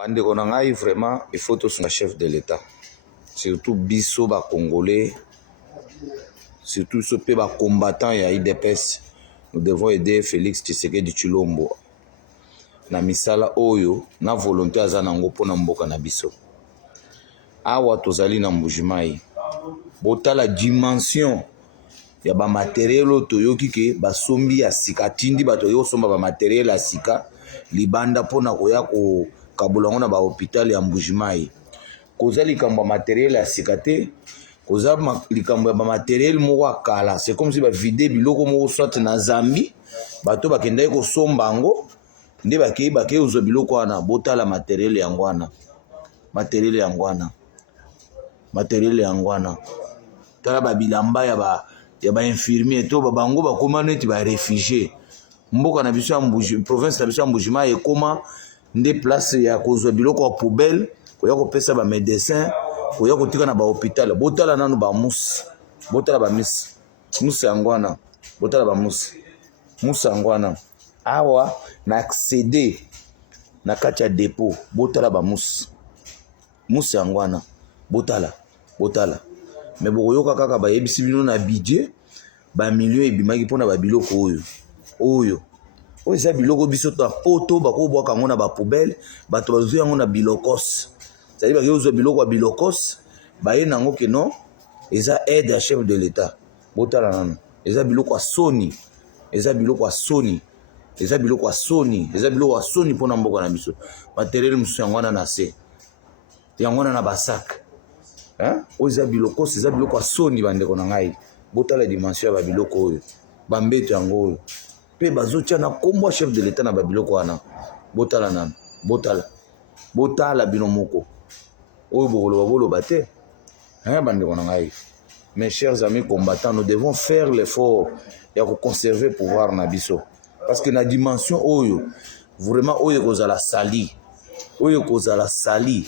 Bande konangai vraiment il faut tous un chef de l'État, surtout biso ba Congolais, surtout ceux qui ba combattants ya IDPS. Nous devons aider Félix Tshisekedi Tshilombo na misala oyo na volonté azanango pona mboka na biso. Awa tozali na Mbujimai. Bota la dimension ya ba matériel toyoki ke basombi ya sika tindi bato yo somba ba matériel ya sika libanda pona koya ko kabula ngona ba hôpital ya Mbujimai. Koza likambo matériel ya sika te, koza likambo ya ba matériel moko akala. C'est comme si ba vide biloko moko soit na Zambie, bato bakendai ko somba ngo nde bakei uzo biloko wana. Bota la matériel ya ngwana. Matériel ya ngwana. Matériel ya ngwana. Tala ba bilamba ya ba infirmier to ba bango ba koma neti ba réfugié. Mboka na biso ya Mbujimai, province na biso ya Mbujimai ekoma nde place ya kozwa biloko ya poubelle, koya kopesa ba médecin, koya kotika na ba hôpital. Botala nanu ba musi. Botala ba misi. Musi ya ngwana. Botala ba musi. Musi ya ngwana. Awa na accéder na kati ya dépôt. Botala ba musi. Musi ya ngwana. Botala. Botala. Mais bokoyoka kaka ba yebisi bino na budget ba millions ebimaki pona ba biloko oyo. Oyo eza biloko biso to poto bako bwaka ngo na ba poubelle, bato bazo yango na bilokos. C'est-à-dire bako zo biloko ya bilokos, ba ye nango ke non, eza aide à chef de l'État. Botala nanu. Eza biloko ya soni. Eza biloko ya soni. Eza biloko ya soni. Eza biloko ya soni pona mboka na biso. Matériel musu yango na se. Yango na basak. Hein? Oza biloko, c'est biloko ya soni bandeko na ngai. Botala dimension ya ba biloko oyo. Bambeto yango oyo. Pe bazotia na kombo chef de l'État na ba biloko wana. Botala nanu. Botala. Botala bino moko. Oyo bolo bate. Hein bandeko na ngai. Mes chers amis combattants, nous devons faire l'effort de conserver le pouvoir na biso. Parce que na dimension oyo, vraiment oyo kozala sali. Oyo kozala sali.